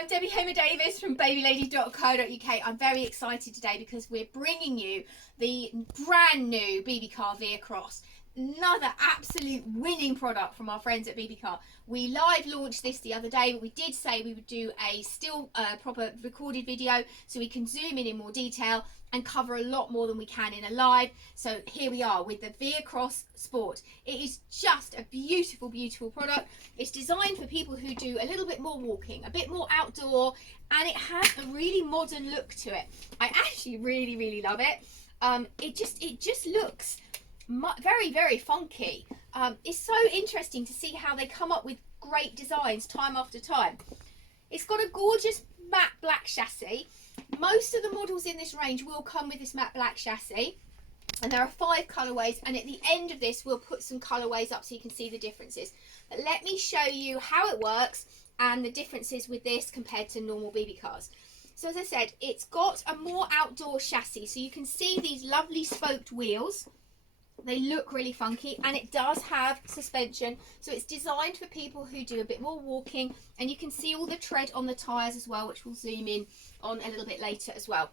I'm Debbie Homer Davis from babylady.co.uk. I'm very excited today because we're bringing you the brand new Bebecar V Cross. Another absolute winning product from our friends at Bebecar. We live launched this the other day, but we did say we would do a still proper recorded video so we can zoom in more detail and cover a lot more than we can in a live. So here we are with the V Cross Sport. It is just a beautiful, beautiful product. It's designed for people who do a little bit more walking, a bit more outdoor, and it has a really modern look to it. I actually really, really love it. It just looks very, very funky. It's so interesting to see how they come up with great designs time after time. It's got a gorgeous matte black chassis. Most of the models in this range will come with this matte black chassis, and there are 5 colorways, and at the end of this we'll put some colorways up so you can see the differences. But let me show you how it works and the differences with this compared to normal Bebecars. So as I said, it's got a more outdoor chassis, so you can see these lovely spoked wheels. They look really funky, and it does have suspension, so it's designed for people who do a bit more walking, and you can see all the tread on the tyres as well, which we'll zoom in on a little bit later as well.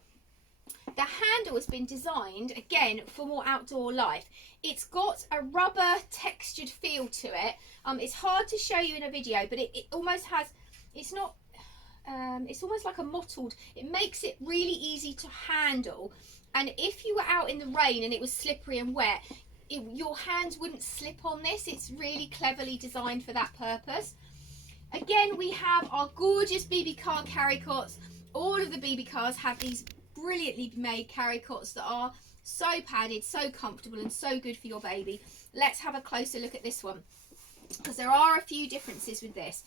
The handle has been designed again for more outdoor life. It's got a rubber textured feel to it. It's hard to show you in a video, but it almost has, it's not it's almost like a mottled, it makes it really easy to handle. And if you were out in the rain and it was slippery and wet, your hands wouldn't slip on this. It's really cleverly designed for that purpose. Again, we have our gorgeous Bebecar Carrycots. All of the Bebecars have these brilliantly made Carrycots that are so padded, so comfortable, and so good for your baby. Let's have a closer look at this one, because there are a few differences with this.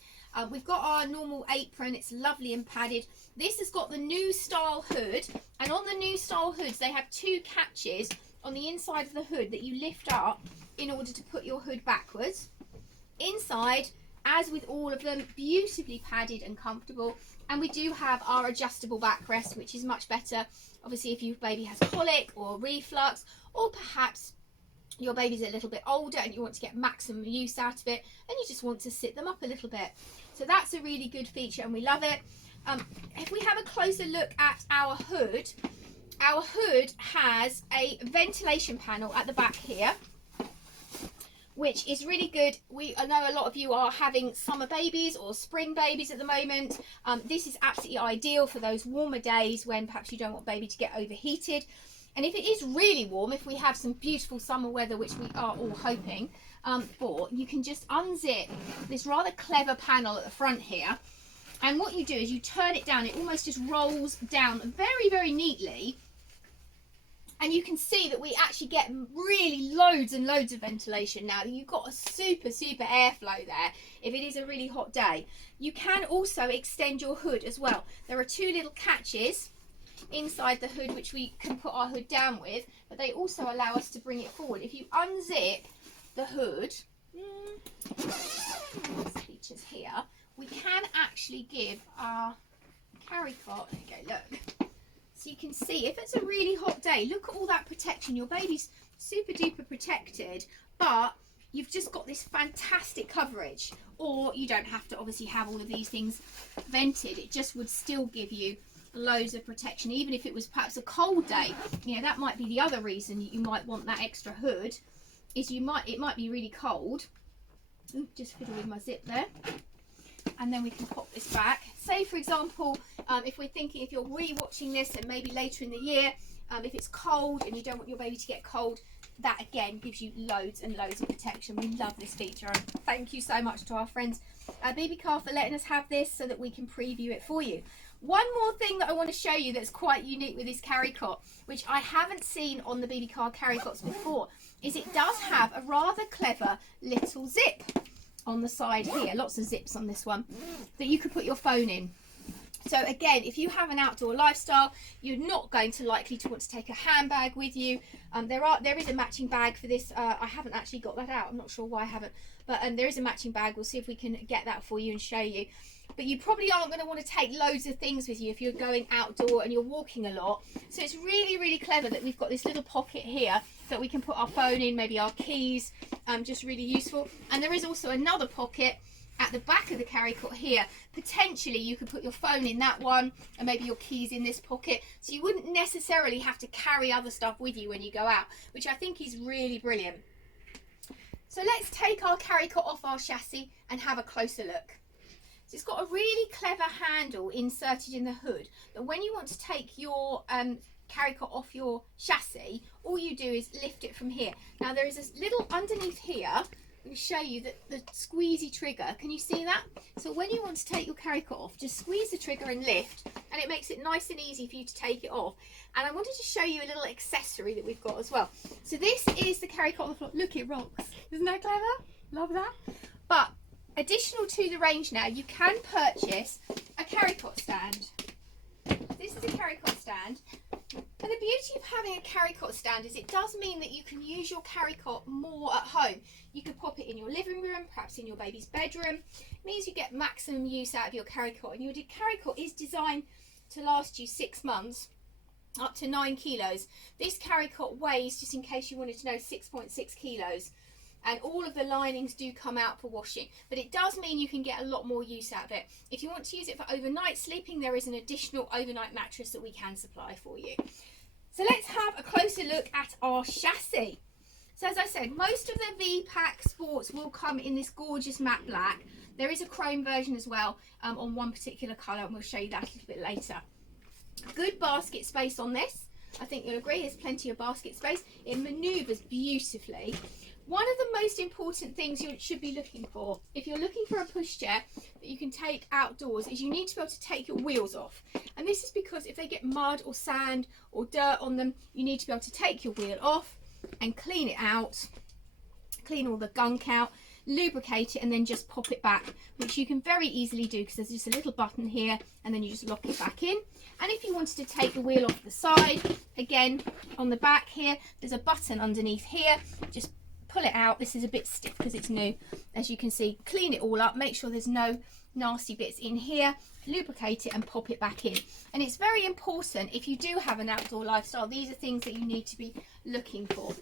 We've got our normal apron. It's lovely and padded. This has got the new style hood, and on the new style hoods they have 2 catches on the inside of the hood that you lift up in order to put your hood backwards. Inside, as with all of them, beautifully padded and comfortable. And we do have our adjustable backrest, which is much better obviously if your baby has colic or reflux, or perhaps your baby's a little bit older and you want to get maximum use out of it and you just want to sit them up a little bit. So that's a really good feature and we love it. If we have a closer look at our hood has a ventilation panel at the back here, which is really good. I know a lot of you are having summer babies or spring babies at the moment. This is absolutely ideal for those warmer days when perhaps you don't want baby to get overheated. And if it is really warm, if we have some beautiful summer weather, which we are all hoping for, you can just unzip this rather clever panel at the front here. And what you do is you turn it down. It almost just rolls down very, very neatly. And you can see that we actually get really loads and loads of ventilation now. You've got a super, super airflow there if it is a really hot day. You can also extend your hood as well. There are 2 little catches inside the hood which we can put our hood down with, but they also allow us to bring it forward. If you unzip the hood, features here, we can actually give our Carrycot, there you go, look. So you can see if it's a really hot day, look at all that protection. Your baby's super duper protected, but you've just got this fantastic coverage. Or you don't have to obviously have all of these things vented. It just would still give you loads of protection, even if it was perhaps a cold day. You know, that might be the other reason you might want that extra hood, is it might be really cold. Ooh, just fiddle with my zip there. And then we can pop this back. Say for example, if we're thinking, if you're re-watching this and maybe later in the year, if it's cold and you don't want your baby to get cold, that again gives you loads and loads of protection. We love this feature, and thank you so much to our friends at Bebecar for letting us have this so that we can preview it for you. One more thing that I want to show you that's quite unique with this Carrycot, which I haven't seen on the Bebecar Carrycots before, is it does have a rather clever little zip on the side here. Lots of zips on this one that you could put your phone in. So again, if you have an outdoor lifestyle, you're not going to likely to want to take a handbag with you. There is a matching bag for this. I haven't actually got that out. I'm not sure why I haven't, but there is a matching bag. We'll see if we can get that for you and show you. But you probably aren't going to want to take loads of things with you if you're going outdoor and you're walking a lot. So it's really, really clever that we've got this little pocket here that we can put our phone in, maybe our keys, just really useful. And there is also another pocket at the back of the Carrycot here, potentially you could put your phone in that one and maybe your keys in this pocket, so you wouldn't necessarily have to carry other stuff with you when you go out, which I think is really brilliant. So let's take our Carrycot off our chassis and have a closer look. So it's got a really clever handle inserted in the hood that when you want to take your Carrycot off your chassis, all you do is lift it from here. Now there is a little underneath here. Let me show you the squeezy trigger. Can you see that? So when you want to take your Carrycot off, just squeeze the trigger and lift, and it makes it nice and easy for you to take it off. And I wanted to show you a little accessory that we've got as well. So this is the Carrycot on the floor. Look, it rocks. Isn't that clever? Love that. But additional to the range now, you can purchase a Carrycot stand. This is a Carrycot stand. And the beauty of having a Carrycot stand is it does mean that you can use your Carrycot more at home. You could pop it in your living room, perhaps in your baby's bedroom. It means you get maximum use out of your Carrycot. And your Carrycot is designed to last you 6 months, up to 9 kilos. This Carrycot weighs, just in case you wanted to know, 6.6 kilos. And all of the linings do come out for washing, but it does mean you can get a lot more use out of it. If you want to use it for overnight sleeping, there is an additional overnight mattress that we can supply for you. So let's have a closer look at our chassis. So as I said, most of the V-Pack Sports will come in this gorgeous matte black. There is a chrome version as well on one particular colour, and we'll show you that a little bit later. Good basket space on this. I think you'll agree, there's plenty of basket space. It manoeuvres beautifully. One of the most important things you should be looking for, if you're looking for a pushchair that you can take outdoors, is you need to be able to take your wheels off. And this is because if they get mud or sand or dirt on them, you need to be able to take your wheel off and clean it out, clean all the gunk out, lubricate it, and then just pop it back, which you can very easily do because there's just a little button here and then you just lock it back in. And if you wanted to take the wheel off the side, again on the back here, there's a button underneath here. Just pull it out. This is a bit stiff because it's new, as you can see. Clean it all up, make sure there's no nasty bits in here, lubricate it and pop it back in. And it's very important, if you do have an outdoor lifestyle, these are things that you need to be looking for.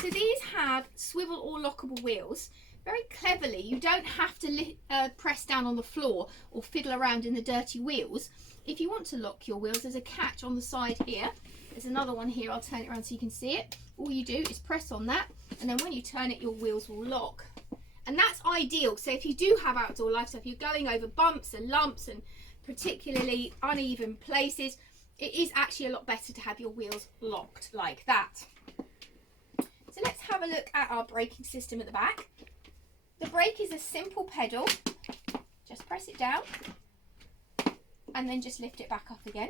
So these have swivel or lockable wheels. Very cleverly, you don't have to press down on the floor or fiddle around in the dirty wheels. If you want to lock your wheels, there's a catch on the side here. There's another one here. I'll turn it around so you can see it. All you do is press on that, and then when you turn it, your wheels will lock. And that's ideal. So if you do have outdoor lifestyle, if you're going over bumps and lumps and particularly uneven places, it is actually a lot better to have your wheels locked like that. So let's have a look at our braking system at the back. The brake is a simple pedal. Just press it down and then just lift it back up again.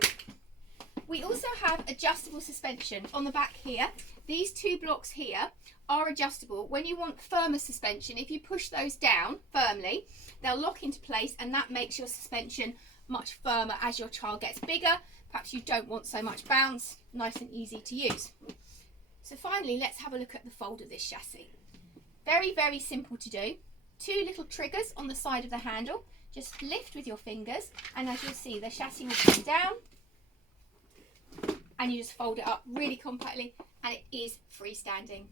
We also have adjustable suspension on the back here. These two blocks here are adjustable. When you want firmer suspension, if you push those down firmly, they'll lock into place, and that makes your suspension much firmer as your child gets bigger. Perhaps you don't want so much bounce. Nice and easy to use. So finally, let's have a look at the fold of this chassis. Very, very simple to do. 2 little triggers on the side of the handle. Just lift with your fingers, and as you'll see, the chassis will come down, and you just fold it up really compactly, and it is freestanding.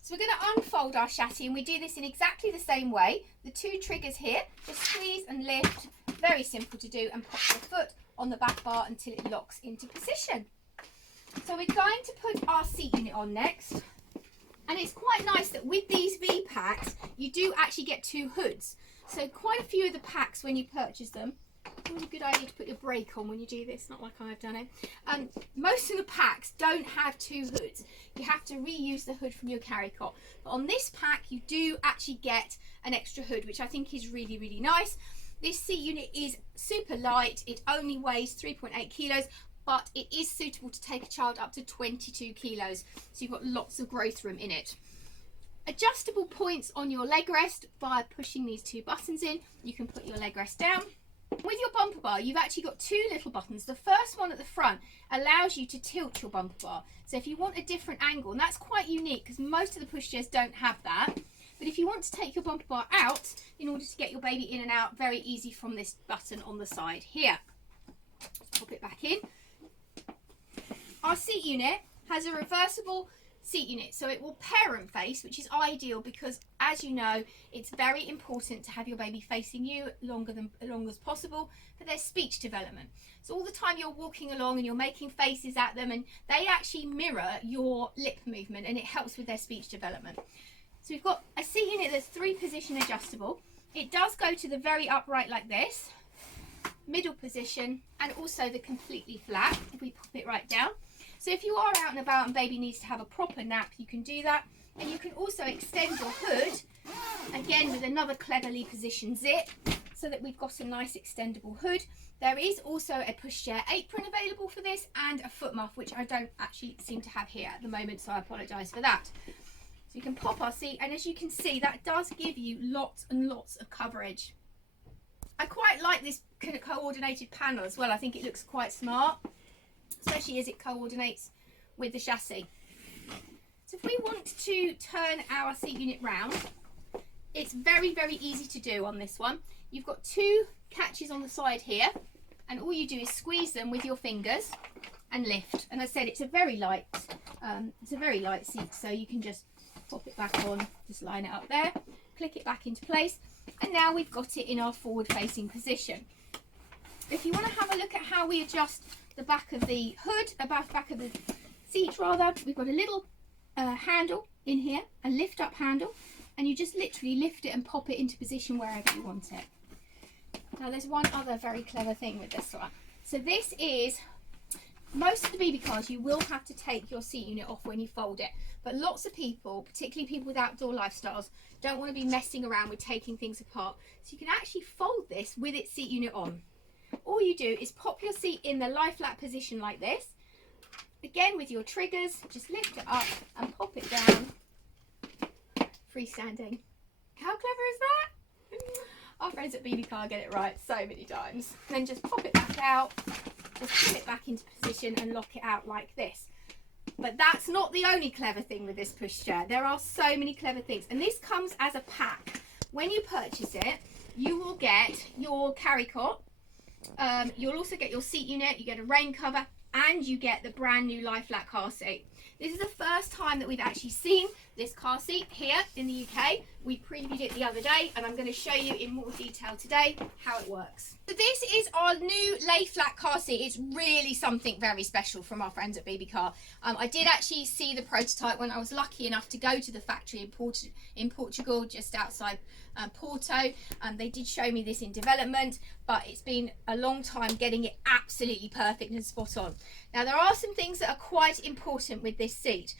So we're going to unfold our chassis, and we do this in exactly the same way. The 2 triggers here, just squeeze and lift, very simple to do, and pop your foot on the back bar until it locks into position. So we're going to put our seat unit on next, and it's quite nice that with these V-Packs, you do actually get 2 hoods. So quite a few of the packs, when you purchase them, it's a good idea to put your brake on when you do this, not like I've done it. Most of the packs don't have 2 hoods. You have to reuse the hood from your Carrycot. But on this pack, you do actually get an extra hood, which I think is really, really nice. This seat unit is super light. It only weighs 3.8 kilos, but it is suitable to take a child up to 22 kilos. So you've got lots of growth room in it. Adjustable points on your leg rest by pushing these 2 buttons in. You can put your leg rest down. With your bumper bar, you've actually got 2 little buttons. The first one at the front allows you to tilt your bumper bar. So if you want a different angle, and that's quite unique because most of the pushchairs don't have that. But if you want to take your bumper bar out in order to get your baby in and out, very easy from this button on the side here. Pop it back in. Our seat unit has a reversible seat unit. So it will parent face, which is ideal because, as you know, it's very important to have your baby facing you long as possible for their speech development. So all the time you're walking along and you're making faces at them, and they actually mirror your lip movement, and it helps with their speech development. So we've got a seat unit that's 3-position adjustable. It does go to the very upright like this, middle position, and also the completely flat if we pop it right down. So if you are out and about and baby needs to have a proper nap, you can do that. And you can also extend your hood, again with another cleverly positioned zip, so that we've got a nice extendable hood. There is also a pushchair apron available for this, and a foot muff, which I don't actually seem to have here at the moment, so I apologise for that. So you can pop our seat, and as you can see, that does give you lots and lots of coverage. I quite like this kind of coordinated panel as well. I think it looks quite smart, especially as it coordinates with the chassis. So if we want to turn our seat unit round, it's very, very easy to do on this one. You've got 2 catches on the side here, and all you do is squeeze them with your fingers and lift. And as I said, it's a very light seat, so you can just pop it back on, just line it up there, click it back into place, and now we've got it in our forward-facing position. If you want to have a look at how we adjust the back of the hood, back of the seat rather, we've got a little handle in here, a lift up handle, and you just literally lift it and pop it into position wherever you want it. Now there's one other very clever thing with this one. So this is, most of the Bebecar's you will have to take your seat unit off when you fold it, but lots of people, particularly people with outdoor lifestyles, don't want to be messing around with taking things apart. So you can actually fold this with its seat unit on. All you do is pop your seat in the lie flat position like this. Again, with your triggers, just lift it up and pop it down. Freestanding. How clever is that? Our friends at Bebecar get it right so many times. Then just pop it back out, just put it back into position and lock it out like this. But that's not the only clever thing with this pushchair. There are so many clever things, and this comes as a pack. When you purchase it, you will get your Carrycot. You'll also get your seat unit, you get a rain cover, and you get the brand new lie flat car seat. This is the first time that we've actually seen this car seat here in the UK. We previewed it the other day, and I'm going to show you in more detail today how it works. So this is our new lay flat car seat. It's really something very special from our friends at Bebecar. I did actually see the prototype when I was lucky enough to go to the factory in Portugal, just outside Porto. They did show me this in development, but it's been a long time getting it absolutely perfect and spot on. Now there are some things that are quite important with this seat.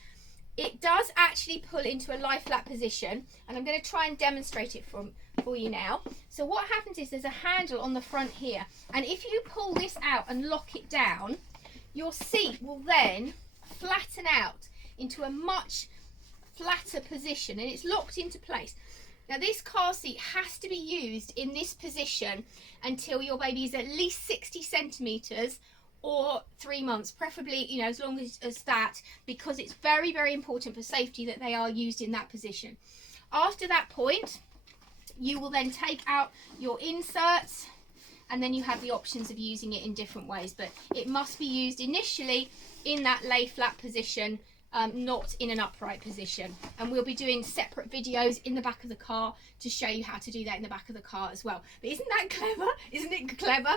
It does actually pull into a lie flat position, and I'm going to try and demonstrate it for you now. So what happens is there's a handle on the front here, and if you pull this out and lock it down, your seat will then flatten out into a much flatter position, and it's locked into place. Now this car seat has to be used in this position until your baby is at least 60 centimetres or 3 months, preferably, you know, as long as that, because it's very, very important for safety that they are used in that position. After that point, you will then take out your inserts, and then you have the options of using it in different ways, but it must be used initially in that lay flat position, not in an upright position. And we'll be doing separate videos in the back of the car to show you how to do that in the back of the car as well. But isn't that clever? Isn't it clever?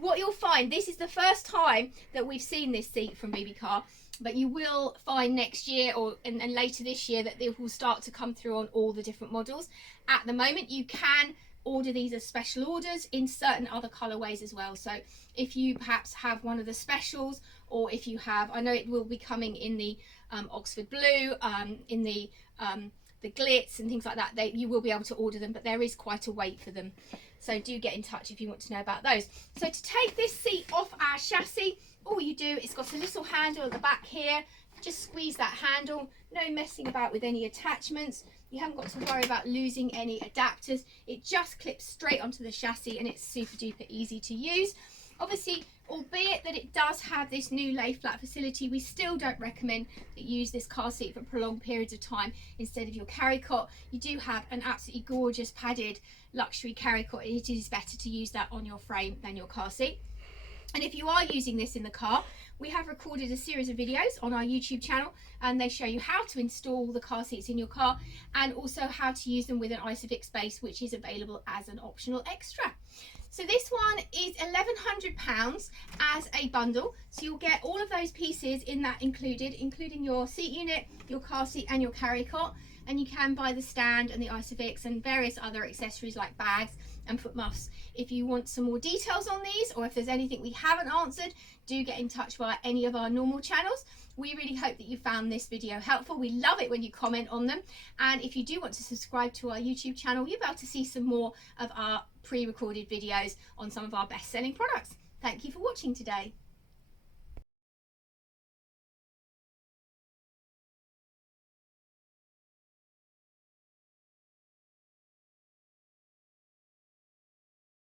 What you'll find, this is the first time that we've seen this seat from Bebecar, but you will find next year and later this year that it will start to come through on all the different models. At the moment, you can order these as special orders in certain other colorways as well. So if you perhaps have one of the specials, or if you have, I know it will be coming in the Oxford blue, in the glitz and things like that, you will be able to order them, but there is quite a wait for them. So do get in touch if you want to know about those. So to take this seat off our chassis, all you do is got a little handle at the back here. Just squeeze that handle, no messing about with any attachments. You haven't got to worry about losing any adapters. It just clips straight onto the chassis, and it's super duper easy to use. Obviously, albeit that it does have this new lay flat facility, we still don't recommend that you use this car seat for prolonged periods of time instead of your Carrycot. You do have an absolutely gorgeous padded luxury Carrycot. It is better to use that on your frame than your car seat. And if you are using this in the car, we have recorded a series of videos on our YouTube channel, and they show you how to install the car seats in your car and also how to use them with an Isofix base, which is available as an optional extra. So this one is £1,100 as a bundle. So you'll get all of those pieces in that included, including your seat unit, your car seat and your Carrycot. And you can buy the stand and the Isofix and various other accessories like bags and foot muffs. If you want some more details on these, or if there's anything we haven't answered, do get in touch via any of our normal channels. We really hope that you found this video helpful. We love it when you comment on them. And if you do want to subscribe to our YouTube channel, you'll be able to see some more of our pre-recorded videos on some of our best-selling products. Thank you for watching today.